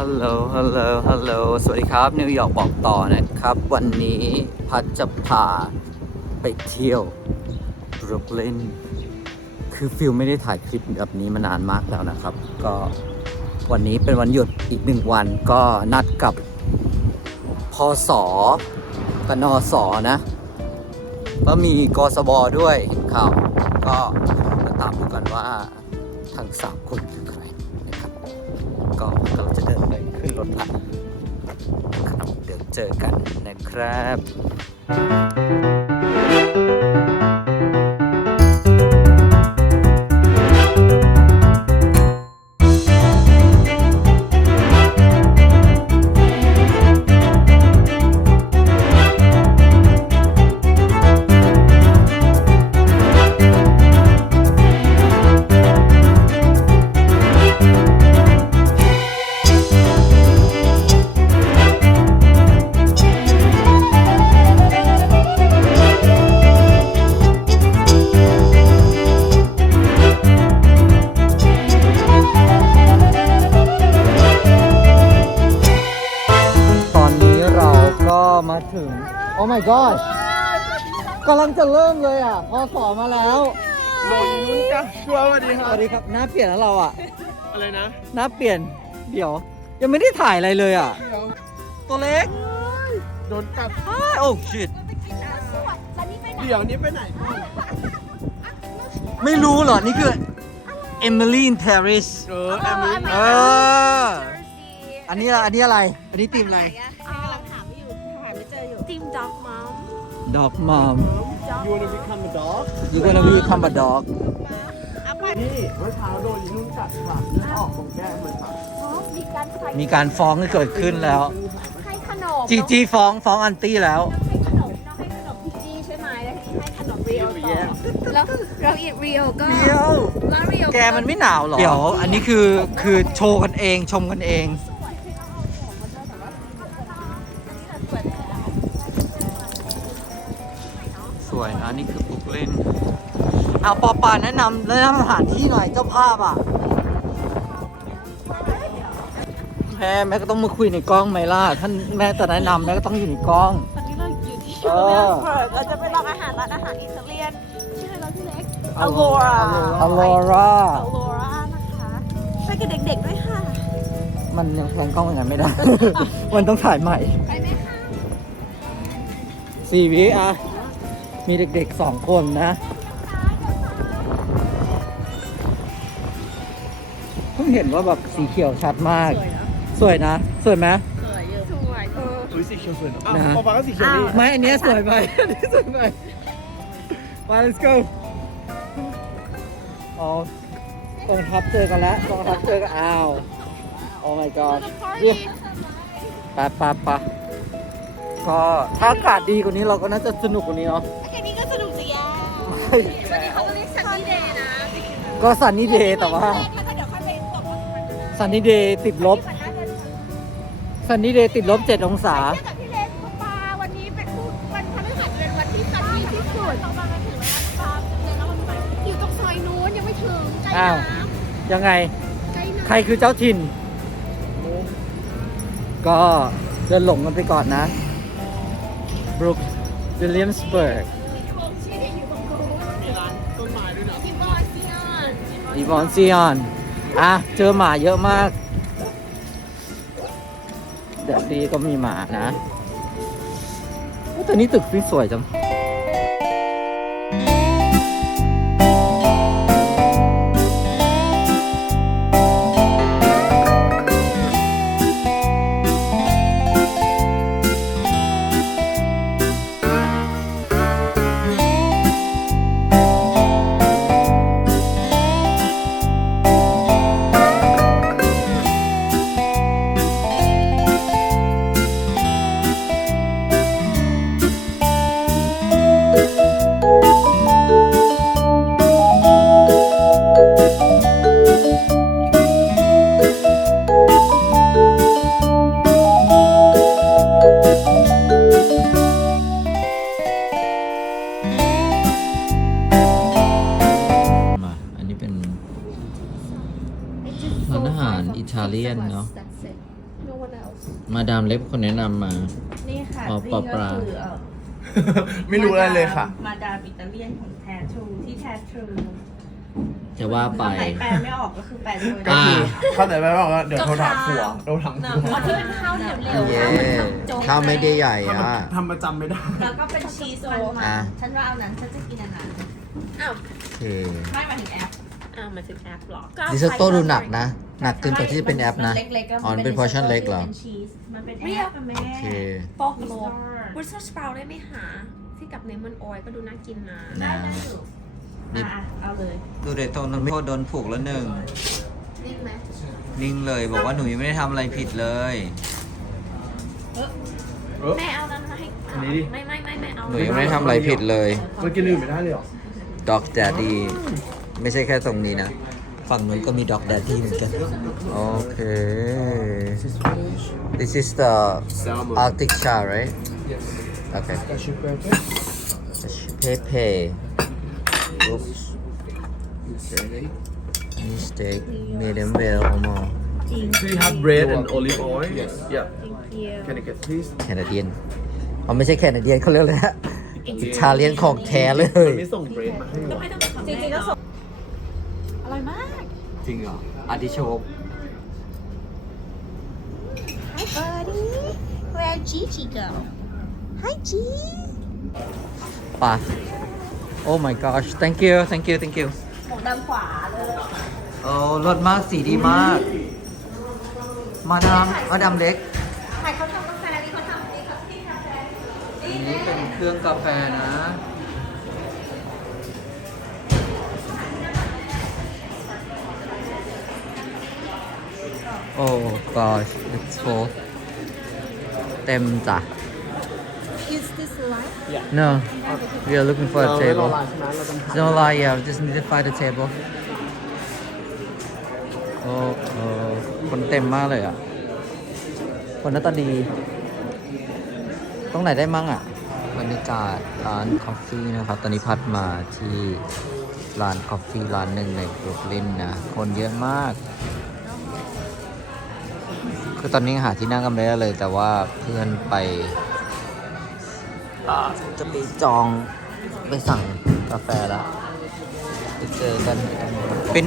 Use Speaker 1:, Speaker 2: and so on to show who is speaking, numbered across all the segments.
Speaker 1: ฮัลโหล ฮัลโหล ฮัลโหล สวัสดีครับ นิวยอร์กบอกต่อนะครับ วันนี้พัดจะพาไปเที่ยวบรุกลิน คือฟิลไม่ได้ถ่ายคลิปแบบนี้มานานมากแล้วนะครับ ก็วันนี้เป็นวันหยุดอีกหนึ่งวันก็นัดกับพอสอกับนอสอนะ ก็มีกสบด้วยข่าวก็มาตามดูกันว่าทั้งสามคน ถละครับเดี๋ยวเจอกันนะครับ ถึง โอ้ my god กำลังจะเริ่มเลยอะพอสอมาแล้ว
Speaker 2: โดนยุ้งจ้ะชัวร์สวัสดีค
Speaker 1: ส
Speaker 2: รับ
Speaker 1: วัสดีครับหน้าเปลี่ยนแล้วเราอะ
Speaker 2: อะไรนะ
Speaker 1: หน้าเปลี่ยน เดี๋ยว ยังไม่ได้ถ่ายอะไรเลยอะ
Speaker 2: เดี๋ยว
Speaker 1: ตัวเล็ก
Speaker 2: โดนกัด
Speaker 1: โอ้ชิต
Speaker 2: เดี๋ยวนี้ไปไหน
Speaker 1: ไม่รู้เหรอ นี่คือ Emily in Paris
Speaker 2: เออแอมมี่
Speaker 1: เออ อันนี้อะไรอันนี้อะไร อันนี้ทีมอะไร
Speaker 3: กำลัง ไม่เจออยู่ทีมด็อกมัม
Speaker 1: Dog Mom
Speaker 2: ยูนบิคัมด็อก
Speaker 1: You gonna become a dog
Speaker 3: อะไป
Speaker 2: นี่เมื่อเช้าโดนยุ้งกัดค่ะเลือดออกตรงแก้มเลยค่ะ
Speaker 3: อ๋อมีการใส่
Speaker 1: มีการฟ้องที่เกิดขึ้นแล้ว
Speaker 3: ให้ขนม
Speaker 1: จีจีฟ้องฟ้องอันตี้แล้ว
Speaker 3: ให้ขนมน้องให้ขนมพี่จี้ใช่ไหมแล้วให้ขนมเรียวต่อแล้วเราอีกเรียวก็แล้วเรียว
Speaker 1: แกมันไม่หนาวหรอ เดี๋ยว อันนี้คือคือโชว์กันเองชมกันเอง เอาปอปาแนะนำแนะนำสถานที่หน่อยเจ้าภาพอะแม่แม่ก็ต้องมาคุยในกล้องไหมล่ะท่านแม่จะแนะนำแม่ก็ต้องอยู่ในกล้อง
Speaker 3: ตอนนี้เราอยู่ที่
Speaker 1: เออ
Speaker 3: เปิดเราจะไปลองอาหารร้านอาหารอิตาเลียนชื่ออะไรเราที่เล็ก
Speaker 1: Allora
Speaker 3: Allora นะคะไปกับเด็กๆด้วยค่ะ
Speaker 1: มันยังแพลนกล้องอย่างนั้นไม่ได้ มันต้องถ่ายใหม่
Speaker 3: ไปไหมคะ
Speaker 1: สี่วิอะ มีเด็กๆสองคนนะ เพิ่งเห็นว่าแบบสีเขียวชัดมาก สวยนะ สวยไหม
Speaker 3: สวยเออ
Speaker 2: อุ้ยสีเขียวสวยนะอ้าว
Speaker 1: นะ
Speaker 2: ปอปาก็สีเขียวนี่
Speaker 1: ไม่อันเนี้ยสวยไปอันนี้สวยไปมา let's go อ๋อกองทัพเจอกันแล้วกองทัพเจอกันอ้าว oh my god ปะปะปะก็ถ้าอากาศดีกว่านี้เราก็น่าจะสนุกกว่านี้เนาะ
Speaker 3: แค่นี้ก็สนุกจะยากช่วงนี้เขาก็เรียกซันนี่เดย์นะ
Speaker 1: ก็ซันนี่เดย์แต่ว่า ซันนี่เดย์ติดลบ
Speaker 3: วันน่าจะ
Speaker 1: ซันนี่เดย์ติดลบ7องศา
Speaker 3: เทียบกับพี่เล็กคุณปาวันนี้เป็นวันพฤหัสเป็นวันที่ซันนี่ที่สุดเราบางกันถึงแล้วปาเรียนแล้วมันไปอยู่ตรงซอยนู้นยังไม่ถึงใกล้
Speaker 1: อ้าว
Speaker 3: น้
Speaker 1: ยังไงำ
Speaker 3: ใกล้น้ำ
Speaker 1: ใครคือเจ้าถิ่น ก็เดินหลงกันไปก่อนนะ บรุกวิลเลียมสเบิร์ก
Speaker 3: วงชีที่อยู่ตรงนู้น
Speaker 2: มีร้านต้นไม้ด้วยนะ
Speaker 3: ที่บอยซิออน
Speaker 1: อีวอนซิออน อะ เจอหมาเยอะมากเดี๋ยวดีก็มีหมานะแต่นี่ตึกสวยจัง คนแนะนำมา
Speaker 4: นี่ค่ะ
Speaker 1: อ๋อ
Speaker 4: นี่
Speaker 1: ปลาป
Speaker 4: ก็
Speaker 1: ลา
Speaker 4: คือเอ่อ
Speaker 2: ไม่รู้อะไรเลยค่ะ
Speaker 4: มาดามอิตาเลียนของแท้ทรูที่แท้ทรู
Speaker 1: จะว่าไป
Speaker 4: ไหนแปลไม่ออกก็คือแปลเลย
Speaker 2: ก็คือเข้าใจไหมว่าเดี๋ยวโทรถามผัวโทรถามผัว
Speaker 4: อ๋อที่เป็นข้าวเหนียวๆ
Speaker 1: เย้
Speaker 4: ข้าวเหมือนทำโจ๊ก
Speaker 1: ข้าวไม่ได้ใหญ่
Speaker 2: ทำ
Speaker 1: อะ
Speaker 2: ทำประจำไม่ได้
Speaker 4: แล้วก็เป็นชีสมัน
Speaker 1: อะ
Speaker 4: มาฉันว่าเอานั้นฉันจะกินอันนั้น
Speaker 3: อ้าว
Speaker 1: โอเค
Speaker 4: ไม่หมายถึงแอป
Speaker 3: อ้าวมาถึงแอปหรอ
Speaker 1: ดิสโต้ดูหนักนะ หนักเกินกว่าที่จะเป็นแอปนะ
Speaker 4: มัเล็กๆก็
Speaker 1: อ๋อมันเป็น portion เล็กเหรอ
Speaker 4: เป็นชีสมันเป็นแอปอะแม่
Speaker 1: โอเค
Speaker 3: โปกโลบุษสปราวได้ไหมหาที่กับเนมอนออยก็ดูน่ากินนะ
Speaker 4: ได้ได้อยู่
Speaker 1: นี่
Speaker 4: อะเอาเลย
Speaker 1: ดูเด็กตรงนั้นโดนผูกแล้วหนึ่ง
Speaker 3: นิ่มไหม
Speaker 1: นิ่งเลยบอกว่าหนูยังไม่ได้ทำอะไรผิดเลย
Speaker 3: แม่เอานั้นมาให้
Speaker 2: อันนี้ดิ
Speaker 3: ไม่ไม่ไม่ไม่เอา
Speaker 1: หนูยังไม่ได้ทำอะไรผิดเลย
Speaker 2: มันกินอื่นไม่ได้เลยเหรอ
Speaker 1: ด็อกแดดดี้ ไม่ใช่แค่ตรงนี้นะ ฝั่งนู้นก็มีด็อกแดดดี้เหมือนกัน โอเค this is the
Speaker 2: Salmon.
Speaker 1: Arctic char right
Speaker 2: Yes.
Speaker 1: okay
Speaker 2: Cashew pepper.
Speaker 1: pepe oops
Speaker 2: Okay.
Speaker 1: Any steak medium well or more
Speaker 2: Do you have bread and olive oil? Yes. Yeah.
Speaker 3: Thank you
Speaker 2: Can I get please?
Speaker 1: แคนาเดียนอ๋อไม่ใช่แคนาเดียนเขาเรียกเลยฮะอิตาเลียนของแท้เลย
Speaker 2: มันไม่ส่งเบรดมาให้หรอ
Speaker 4: จริงๆก็ส่ง
Speaker 3: อร่อยมาก
Speaker 1: จริงเหรออาร์ติโชก
Speaker 3: Hi buddy Where Gigi go Hi G
Speaker 1: ป่ะ Oh my gosh thank you thank you thank you
Speaker 4: หมูดำขวาเลย
Speaker 1: โอ้รสมากสีดีมาก มาดามมาดามเล็ก
Speaker 4: ใครเขาทำกาแฟนี่เขาทำนี่เขาที่กาแฟ
Speaker 1: อันนี้เป็นเครื่องกาแฟนะ โอ้ gosh it's full เต็มจ้ะ
Speaker 3: Is this live
Speaker 1: no we are looking for a
Speaker 2: เราไม่รอ
Speaker 1: table
Speaker 2: ลาใช่ไหมเราต้อง
Speaker 1: no lie yeah we just need to find a table โอ้โอ้คนเต็มมากเลยอะ คนหน้าตาดี ตรงไหนได้มั่งอะ บรรยากาศร้านคอฟฟี่นะครับ ตอนนี้พัดมาที่ร้านคอฟฟี่ร้านหนึ่งในบรุกลินนะ คนเยอะมาก คือตอนนี้หาที่นั่งกันไม่ได้เลย แต่ว่าเพื่อนไปจะไปจองไปสั่งกาแฟแล้วไปเจอกัน เป็น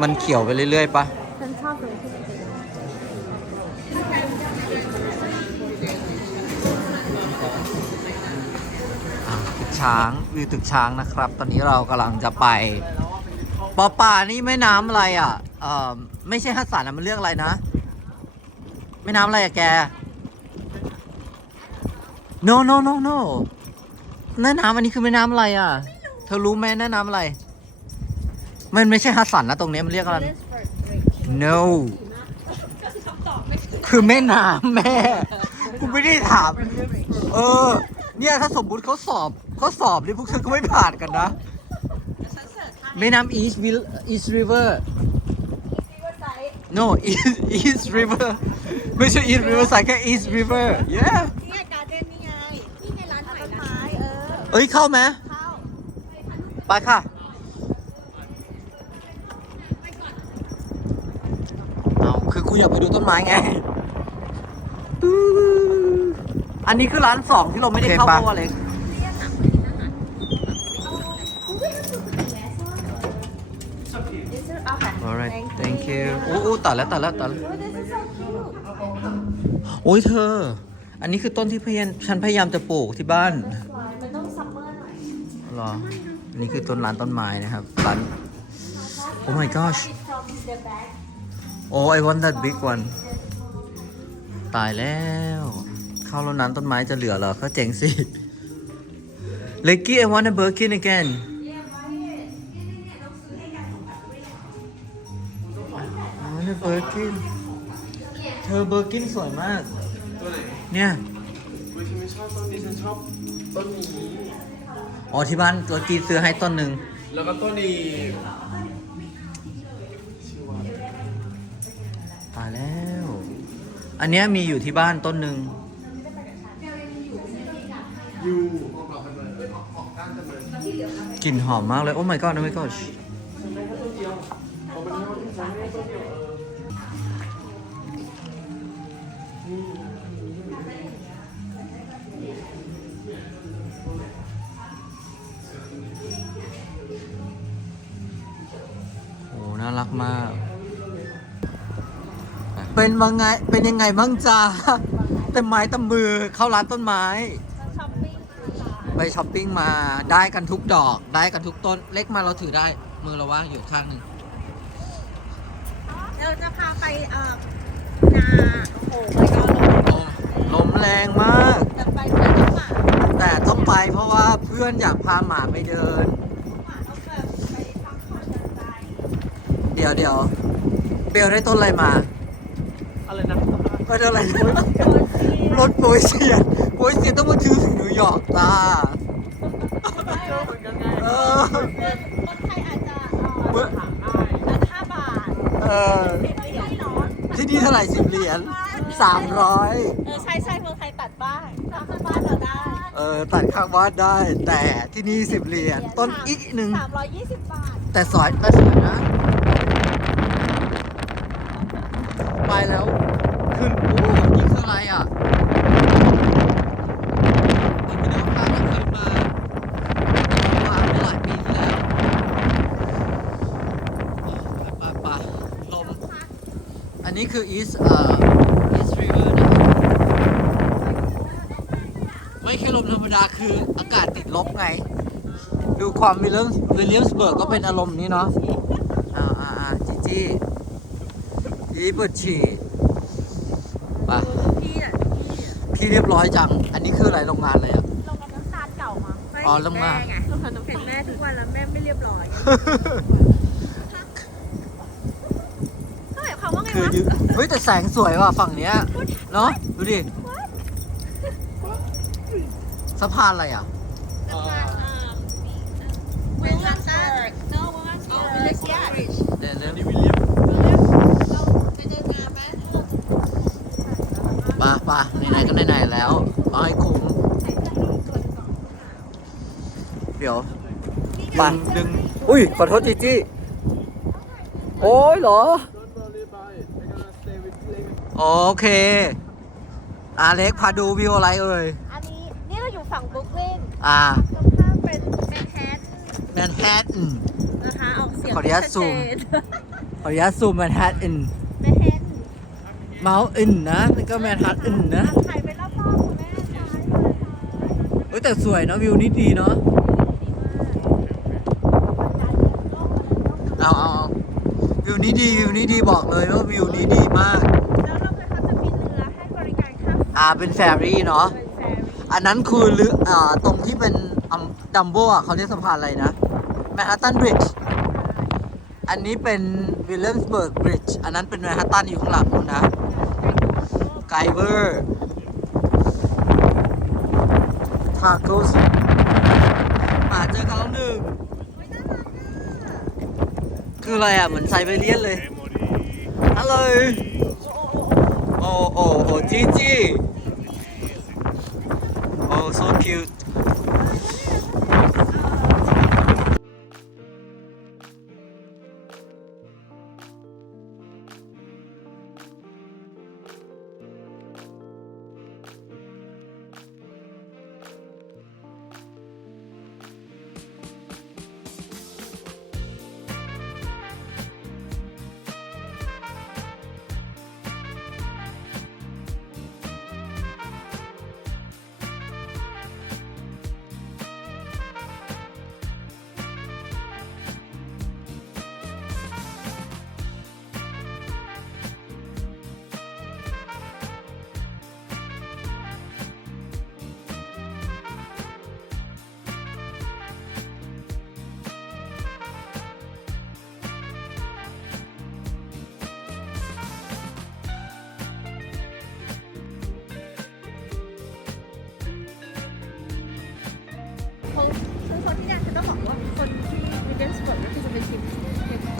Speaker 1: มันเขียวไปเรื่อยๆปะ
Speaker 3: ฉันชอบตรงที่มันเป็น
Speaker 1: อะตึกช้างวิวตึกช้างนะครับ ตอนนี้เรากำลังจะไปปอป่านี่แม่น้ำอะไรอะเออไม่ใช่ฮัสสันอะมันเรื่องอะไรนะ แม่น้ำอะไรอะแก no no no no แม่น้ำอันนี้คือแม่น้ำอะไรอะเธอรู้ไหมแม่น้ำอะไร มันไม่ใช่ฮัสสันนะตรงนี้มันเรียกอะไร no คือแม่น้ำแม่ กูไม่ได้ถาม เออ เนี่ยถ้าสมมุติเขาสอบเขาสอบนี่พวกเธอก็ไม่ผ่านกันนะ แม่น้ำ East Vil East River no East East River ไม่ใช่ East River สายแค่ East River yeah
Speaker 3: นี่ไงการ์เด้นนี่ไงนี่ไงร้านใหม่ต้นไม้เออ
Speaker 1: เอ้ยเข้าไหม
Speaker 3: เข้า
Speaker 1: ไปค่ะ เอาคือกูอยากไปดูต้นไม้ไง อันนี้คือร้านสองที่เราไม่ได้เข้าเพราะว่าอะไร alright thank you อู้อู้ตัดแล้วตัดแล้วตัดแล้ว โอ้ยเธอ อันนี้คือต้นที่พยายามฉันพยายามจะปลูกที่บ้าน
Speaker 3: มันต้องซัมเมอร์หน่อย
Speaker 1: เหรออันนี้คือต้นร้านต้นไม้นะครับร้าน Oh my gosh Oh I want that big one ตายแล้วเข้าแล้วนั้นต้นไม้จะเหลือเหรอเขาเจ๋งสิ Lucky I want a Birkin again I want a Birkin เธอเบอร์กินสวยมาก
Speaker 2: ตัวไหน
Speaker 1: เนี่ย
Speaker 2: วิฉันไม่ชอบต้นนี้ฉันชอบต้นนี้
Speaker 1: อ๋อที่บ้านตัวกีซื้อให้ต้นหนึ่ง
Speaker 2: แล้วก็ต้นนี้
Speaker 1: ตายแล้ว อันเนี้ยมีอยู่ที่บ้านต้นหนึ่ง
Speaker 2: อยู่ออกดอกกันเลยเอ้ยออกออกก้านกันเลย
Speaker 1: กลิ่นหอมมากเลย โอ้ my god โอ้ my god รักมาก เป็นว่าไง เป็นยังไงบ้างจ้าเต็มไม้เต็มมือเข้าร้านต้นไม้
Speaker 4: ช้อปปิ้ง
Speaker 1: ไปช้อปปิ้งมาได้กันทุกดอกได้กันทุกต้น เล็กมาเราถือได้ มือเราว่างอยู่ข้างหนึ่ง
Speaker 4: เราจะพาไปเอ่อนาโอ้โหไปก็ลง
Speaker 1: ลมแรงมาก
Speaker 4: จะไปเพื่อนน้องหมา
Speaker 1: แต่ต้องไปเพราะว่าเพื่อนอยากพาหมาไปเดิน เดี๋ยวเดี๋ยวเบลได้ต้นอะไรมา
Speaker 2: อะไรนะ
Speaker 1: ก็ต้นอะไรนะ
Speaker 4: โดนที่
Speaker 1: รถโปรยเซียนโปรยเซียนต้องมาถือถึงนิวยอร์กจ้า
Speaker 2: เจอเหมือนกันไง
Speaker 1: เออ
Speaker 4: คนไทยอาจจะ
Speaker 1: เมื่อ
Speaker 2: ถามได้
Speaker 4: เอ่อห้าบาท
Speaker 1: เออ
Speaker 4: สิบเหรียญเนาะ
Speaker 1: ที่นี่เท่าไหร่สิบเหรียญสามร้อย
Speaker 4: เออใช่ใช่เมืองไทยตัดบ้านตัดบ้านเราได้
Speaker 1: เออตัดข้างบ้านได้ แต่ที่นี่สิบเหรียญต้นอีกหนึ่ง
Speaker 4: สามร้อยยี่สิบบาท
Speaker 1: แต่สวยแต่สวยนะ ไปแล้ว ขึ้นโอ้นี่คืออะไรอะนี่เป็นเรื่องการเคยมาวางเมื่อหลายปีที่แล้วไปไปๆลม อันนี้คือ East เอ่อ East River นะครับไม่แค่ลมธรรมดาคืออากาศติดลบไง ดูความวิลเลียมวิลเลียมสเบิร์กก็เป็นอารมณ์นี้เนาะอ่าอ่าอ่าจีจี้ จีจี้เปิดฉี่ไป
Speaker 4: พี่อะ
Speaker 1: พี่เรียบร้อยจัง อันนี้คืออะไรโรงงานอะไรอะ
Speaker 4: ลงกับน้ำตาลเก่ามา
Speaker 1: อ๋อลงมา
Speaker 4: แไงลงกับน้ำเห็นแม่ทุกวันแล้วแม่ไม่เรียบร้อยก็หมายความว่าไง
Speaker 1: คือ
Speaker 4: วะ
Speaker 1: ยืนเฮ้ยแต่แสงสวยว่ะฝั่งเนี้ยเนาะดูดิสะพานอะไรอะ
Speaker 4: เวลลันเบิร์ก no เวลลันเบิร์ก Village Bridge
Speaker 1: เดี๋ยวเดี๋ยว
Speaker 2: นี่วิลเลียม
Speaker 4: เราจะเดินงานไหม
Speaker 1: มา ปะไหนๆก็ไหนๆแล้วเอาให้คุ้มเดี๋ยวไปดึงอุ้ยขอโทษจีจี้โอ้ยเหรอ
Speaker 2: Don't worry about it I'm gonna stay with you later
Speaker 1: โอเคอาเล็กพาดูวิวอะไรเอ่ย
Speaker 4: อันนี้นี่เราอยู่ฝั่งบรุกลิน
Speaker 1: อ่า
Speaker 4: ตรงข้ามเป็นแมนฮัต
Speaker 1: แมนฮัตตัน
Speaker 4: นะคะออกเสียง
Speaker 1: ขออนุญาตซูมขออนุญาตซูมแมนฮัตตัน
Speaker 4: แมนฮัต
Speaker 1: เมาส์อินนะนี่ก็แมนฮัตตันนะ
Speaker 4: ถ่ายไปรอบๆคุณแม่ซ้ายเลยค่ะ
Speaker 1: เฮ้ยแต่สวยเนาะวิวนี้ดีเนาะเอาเอาเอาวิวนี้ดีวิวนี้ดีบอกเลยว่าวิวนี้ดีมาก
Speaker 4: แล้วเราเคยเขาจะมีเรือให้บริการข้าม
Speaker 1: อ่าเป็นแฟรี่เนาะ
Speaker 4: เป็นแฟรี่
Speaker 1: อันนั้นคือเรืออ่าตรงที่เป็นดัมโบอะเขาเรียกสะพานอะไรนะแมนฮัตตันบริดจ์อันนี้เป็นวิลเลมสเบิร์กบริดจ์อันนั้นเป็นแมนฮัตตันอยู่ข้างหลังนู้นนะ ไกเวอร์ทาโกสมาเจอเขาหนึ่ง คืออะไรอะ เหมือนไซเบเรียนเลยฮัลโหลโอ้โอ้โอ้จีจีโอ้ so cute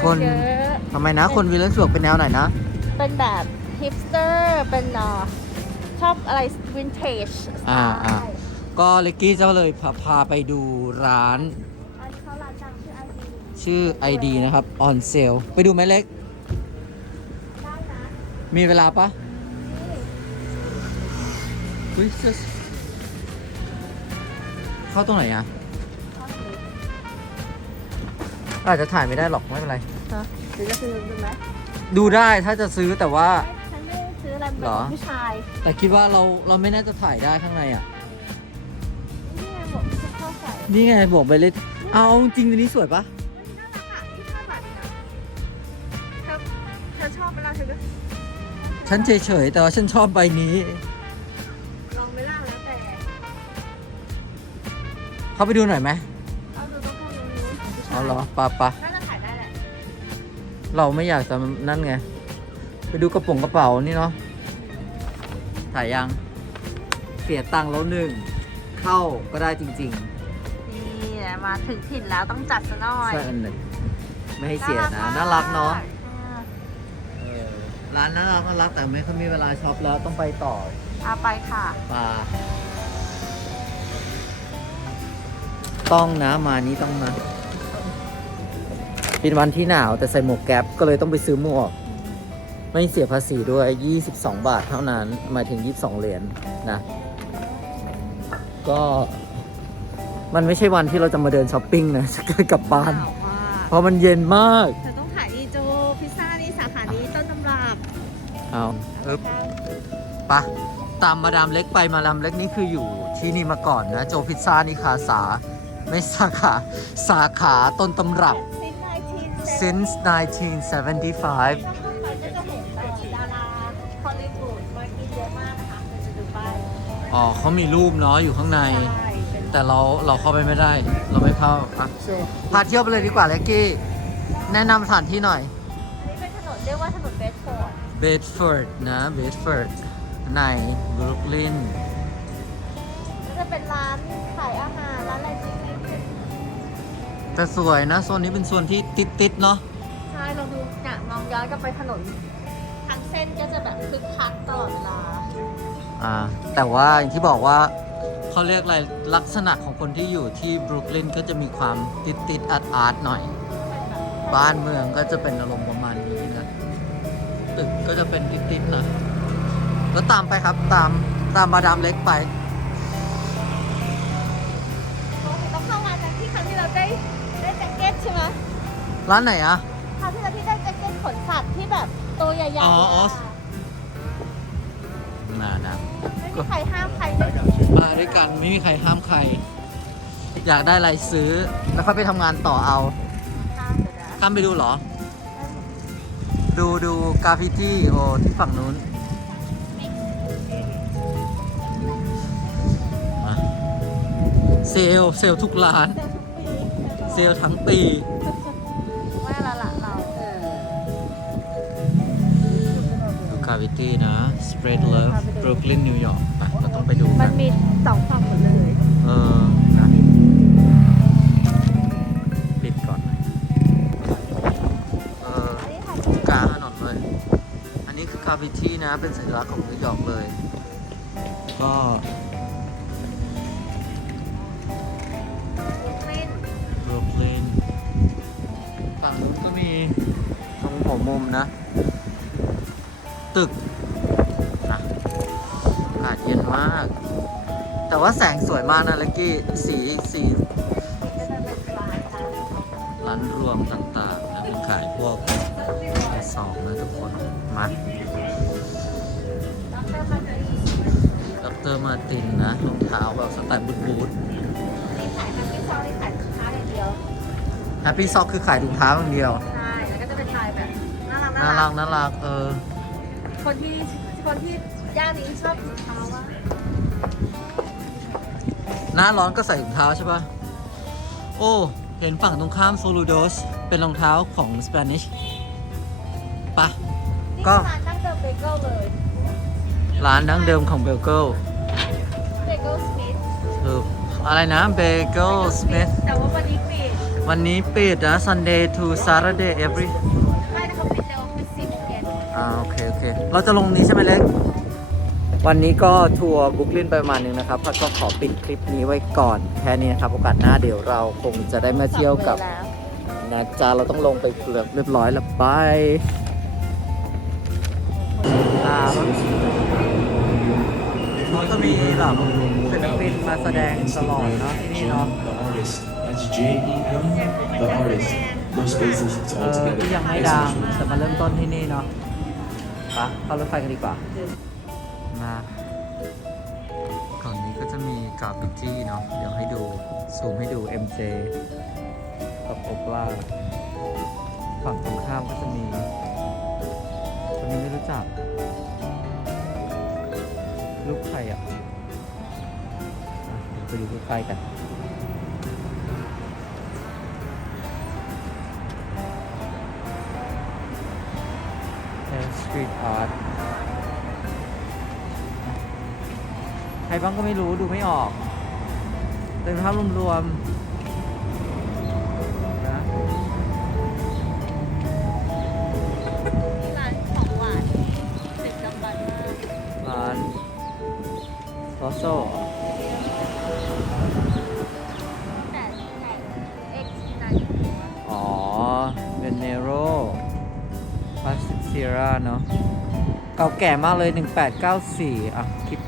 Speaker 4: คนร์เยอะ
Speaker 1: ทำไมนะ คนวิลเลนสเบิร์กเป็นแนวไหนนะ
Speaker 4: เป็นแบบฮิปสเตอร์เป็นเอ่อชอบอะไรวินเทจ
Speaker 1: อ่าอ่า ก็เล็กกี้จะเลยพาพาไปดูร้าน
Speaker 4: อันนี้เขาร้านดังชื่อไอดี
Speaker 1: ชื่อ ID นะครับ on sale ไปดูไหมเล็ก
Speaker 4: ได้นะ
Speaker 1: มีเวลาปะ
Speaker 4: น
Speaker 1: เฮ้ยเข้าตรงไหนอะ อาจจะถ่ายไม่ได้หรอก ไม่เป็นไร
Speaker 4: หรือจะซื้อดูไหม
Speaker 1: ดูได้ถ้าจะซื้อแต่ว่า
Speaker 4: ฉันไม่ได้ซื้ออะไร
Speaker 1: เหรอ
Speaker 4: ผู้ชาย
Speaker 1: แต่คิดว่าเราเราไม่น่าจะถ่ายได้ข้างในอะ
Speaker 4: นี่ไงบอกจะเข้าใส่
Speaker 1: นี่ไงบอกไปเลยเอาจริงตัวนี้สวยปะ
Speaker 4: น่ารักอะที่ชอบแบบนี้นะเธอเธอชอบเวลาเธอก็
Speaker 1: ฉันเฉยๆแต่ว่าฉันชอบใบนี้
Speaker 4: ลองไม่ล่าแล้วแต่
Speaker 1: เข้าไปดูหน่อยไหม
Speaker 4: เอาดูต้องเข้าตรงนู้นของผู้ชาย
Speaker 1: เอาเหรอปะปะ
Speaker 4: น่า
Speaker 1: เราไม่อยากจะนั่นไง ไปดูกระโป๋องกระเป๋านี่เนาะถ่ายยัง เสียตังค์แล้วหนึ่ง เข้าก็ได้จริง
Speaker 4: นี่แหละมาถึงถิ่นแล้วต้องจัดซะหน่อ
Speaker 1: ๆ
Speaker 4: ย
Speaker 1: ใช่อันหนึ่งไม่ให้เสียนะ น่ารักเนาะเออร้านน่ารักน่ารักแต่ไม่ค่อยมีเวลาช็อปแล้วต้องไปต่อ
Speaker 4: เอาไปค่ะ
Speaker 1: ปลาต้องนะมานี้ต้องนะ เป็นวันที่หนาวแต่ใส่หมวกแก๊ปก็เลยต้องไปซื้อหมวก ไม่เสียภาษีด้วย 22 บาทเท่านั้นหมายถึง 22 เหรียญนะก็มันไม่ใช่วันที่เราจะมาเดินช้อปปิ้งนะจะกลับบ้าน
Speaker 4: หนาวมาก
Speaker 1: เพราะมันเย็นมาก
Speaker 4: เธอต้องถ่ายอีโจพิซซ่านี่สาขานี้ต้นตำรับ
Speaker 1: เอาเอ๊บปะตามมาดามเล็กไปมาดามเล็กนี่คืออยู่ที่นี่มาก่อนนะ โจพิซซ่านี่คาสา ไม่สาขา สาขาต้นตำรับ
Speaker 4: ซินไนทีน
Speaker 1: since 1975
Speaker 4: ถ้าเข้าไปก็จะเห็นแบบดาราฮอลลีวูดมากินเยอะมากนะคะเดี๋ยวจะดูป้าย
Speaker 1: อ๋อเขามีรูปเนาะอยู่ข้างใน
Speaker 4: ใช่เป็น
Speaker 1: แต่เราเราเข้าไปไม่ได้ เราไม่เข้าอะพาเที่ยวไปเลยดีกว่าเล็กกี้ แนะนำสถานที่หน่อย
Speaker 4: อันนี้เป็นถนนเรียกว่าถนนเบสฟอร์ด
Speaker 1: เบดฟอร์ดนะ เบดฟอร์ดในบรุกลิน
Speaker 4: ก็จะเป็นร้านขายอาหารร้านอะไรจริง
Speaker 1: แต่สวยนะโซนนี้เป็นโซนที่ติดๆเนาะ
Speaker 4: ๆใช่เราดูเนี่ยมองย้อนกลับไปถนนทางเส้นก็จะแบบคึกคักตลอดเวลา
Speaker 1: อ่าแต่ว่าอย่างที่บอกว่าเขาเรียกอะไรลักษณะของคนที่อยู่ที่บรุกลินก็จะมีความติดติดอาร์ตอาร์ตหน่อย บ้านเมืองก็จะเป็นอารมณ์ประมาณนี้นะตึกก็จะเป็นติดติดๆหน่อยแล้วตามไปครับตามตามมาดามเล็กไป
Speaker 4: ร้านไห
Speaker 1: นอะ
Speaker 4: คราวที่เราที่ได้แจ็คเก็ตขนสัตว์ที่แบบตัวใหญ่ๆ
Speaker 1: อ๋ออ๋อ
Speaker 4: อะ
Speaker 1: มานะ
Speaker 4: ไม่มีใครห้ามใครเลย
Speaker 1: มาด้วยกันไม่มีใครห้ามใคร อยากได้อะไรซื้อแล้วค่อยไปทำงานต่อเอา
Speaker 4: ห้ามเลยนะ
Speaker 1: ข้ามไปดูเหรอ ดูดูกราฟฟิตี้โอที่ฝั่งนู้นมาเซลลเซลลทุกร้าน เซลลทั้งปี
Speaker 4: ไนะ
Speaker 1: Spread Love Brooklyn New York ไปเราต้องไปดู
Speaker 4: มั
Speaker 1: กันน
Speaker 4: มีสองฝั่งหมดเลย
Speaker 1: เออนะปิดก่อนหน่อยเออ
Speaker 4: อันนี้ถ่าย
Speaker 1: กลางถนนเลย อันนี้คือกราฟฟิตี้นะ เป็นสัญลักษณ์ของนิวยอร์กเลย ก็
Speaker 4: เล่น
Speaker 1: บรูคลินฝั่งนู้นก็มีตรงหัวมุมนะ ตึก แต่ว่าแสงสวยมากนะเล็กกี้สีสี
Speaker 4: ก็จะเป็นร้านค่ะ
Speaker 1: ร้านรวมต่างๆนะเป็นขายพวกมือสองนะทุกคนมา
Speaker 4: ดรมาร์ติน
Speaker 1: ดรมาร์ตินนะรองเท้าแบบสไตล์บูทบูท
Speaker 4: นี่ขายแฮปปี้ซอลนี่ขายสินค้าอย่างเดียว
Speaker 1: แฮปปี้ซ็อกคือขายถุงเท้าอย่างเดียว
Speaker 4: ใช่ แล้วก็จะเป็นลายแบบน่ารัก
Speaker 1: น่ารักน่ารักเออ
Speaker 4: คนที่คนที่ย่านนี้ชอบถุงเท้าว่า
Speaker 1: หน้าร้อนก็ใส่ถุงเท้าใช่ปะโอ้ เห็นฝั่งตรงข้ามโซลูโดส เป็นรองเท้าของสเปนิชปะ
Speaker 4: นี่
Speaker 1: ก็
Speaker 4: คือร้านตั้งเดิมเบเกิลเลย
Speaker 1: ร้านดั้งเดิมของเบลเกิล
Speaker 4: เบเกิลสมิธ
Speaker 1: คืออะไรนะเบเกิลสมิธ
Speaker 4: แต่ว่าวันนี้ปิด
Speaker 1: วันนี้ปิดนะ Sunday to Saturday every
Speaker 4: ไม่แต่เขาปิดเร็วปิดสิบโมงเย็น
Speaker 1: อ่าโอเค โอเค เราจะลงนี้ใช่ไหมเล็ก วันนี้ก็ทัวร์บุคลินไปประมาณนึงนะครับพัดก็ขอปิดคลิปนี้ไว้ก่อนแค่นี้นะครับ โอกาสหน้าเดี๋ยวเราคงจะได้มาเที่ยวกับ
Speaker 4: แล้ว
Speaker 1: นะจ๊ะเราต้องลงไปเปลือกเรียบร้อยแล้วไปลาบ้างจะมีแบบศิลปินมาแสดงตลอดเนาะที่นี่เนาะ
Speaker 5: The artist. That's J E M. The artist. Those spaces it's
Speaker 1: เอ
Speaker 5: all
Speaker 1: อ
Speaker 5: together.
Speaker 1: ที่ยังไม่ดังแต่มาเริ่มต้นที่นี่เนาะปะเข้ารถไฟกันดีกว่า มาก่อนนี้ก็จะมีกาฟฟิตี้เนาะเดี๋ยวให้ดูซูมให้ดู MJ กับโอปราฝั่งตรงข้ามก็จะมีคนนี้ไม่รู้จัก ลูกใครอะอะไปดูใกล้ๆกันสตรีทอาร์ต รบ้างก็ไม่รู้ดูไม่ออก เป็นภาพรวมๆนะ
Speaker 4: ร้านของหวานติดำบันมาก
Speaker 1: ร้านโซโซ
Speaker 4: แต่แต่เอ็กซ์นัน
Speaker 1: อ๋อเบนเนโรพลาสติกเซียร่าเนาะเก่าแก่มากเลย 1894 อะ คิด